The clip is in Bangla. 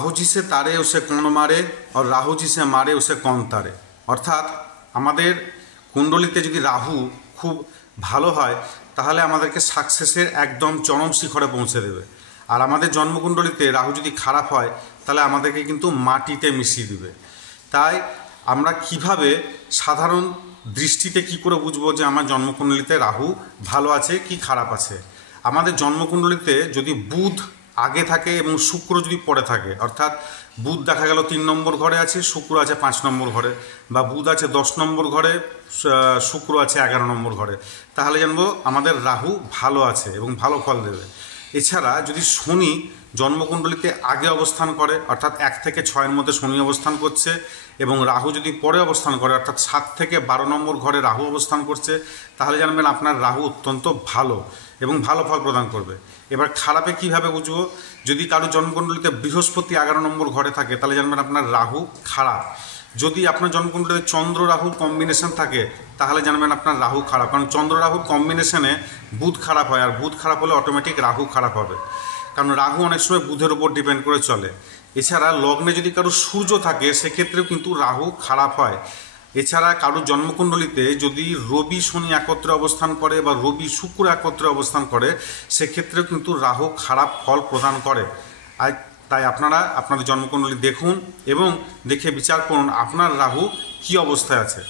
राहु जी से तारे उसे कौन मारे और राहु जी से मारे उसे कौन तारे। अर्थात आमादेर कुंडलीते यदि राहु खूब भालो हय ताहले आमादेरके सक्सेसের एकदम चरम शिखरे पौঁছে देবে। আর আমাদের জন্মকুণ্ডলিতে রাহু যদি খারাপ হয় তাহলে আমাদেরকে কিন্তু মাটিতে মিশিয়ে দিবে। তাই আমরা কিভাবে সাধারণ দৃষ্টিতে কি করে বুঝবো যে আমার জন্মকুণ্ডলিতে রাহু ভালো আছে কি খারাপ আছে। আমাদের জন্মকুণ্ডলিতে যদি বুধ আগে থাকে এবং শুক্র যদি পরে থাকে, অর্থাৎ বুধ দেখা গেল 3 নম্বর ঘরে আছে, শুক্র আছে 5 নম্বর ঘরে, বা বুধ আছে 10 নম্বর ঘরে, শুক্র আছে 11 নম্বর ঘরে, তাহলে জানবো আমাদের রাহু ভালো আছে এবং ভালো ফল দেবে। এছাড়া যদি শনি জন্মকুণ্ডলিতে আগে অবস্থান করে, অর্থাৎ 1 থেকে 6-এর মধ্যে শনি অবস্থান করছে, এবং রাহু যদি পরে অবস্থান করে, অর্থাৎ 7 থেকে 12 নম্বর ঘরে রাহু অবস্থান করছে, তাহলে জানবেন আপনার রাহু অত্যন্ত ভালো এবং ভালো ফল প্রদান করবে। এবার খারাপে কিভাবে বুঝবো? যদি কারো জন্মকুণ্ডলিতে বৃহস্পতি 11 নম্বর ঘরে থাকে তাহলে জানবেন আপনার রাহু খারাপ। যদি আপনার জন্মকুণ্ডলিতে চন্দ্র রাহুর কম্বিনেশন থাকে তাহলে জানবেন আপনার রাহু খারাপ, কারণ চন্দ্র রাহুর কম্বিনেশনে বুধ খারাপ হয়, আর বুধ খারাপ হলে অটোমেটিক রাহু খারাপ হবে, কারণ রাহু অনেক সময় বুধের উপর ডিপেন্ড করে চলে। এছাড়া লগ্নে যদি কারো সূর্য থাকে সেক্ষেত্রেও কিন্তু রাহু খারাপ হয়। এছাড়া কারো জন্মকুণ্ডলিতে যদি রবি শনি একত্রে অবস্থান করে বা রবি শুক্র একত্রে অবস্থান করে সেক্ষেত্রেও কিন্তু রাহু খারাপ ফল প্রদান করে। আর তাই আপনারা আপনাদের জন্মকুণ্ডলী দেখুন এবং দেখে বিচার করুন আপনার রাহু কী অবস্থায় আছে।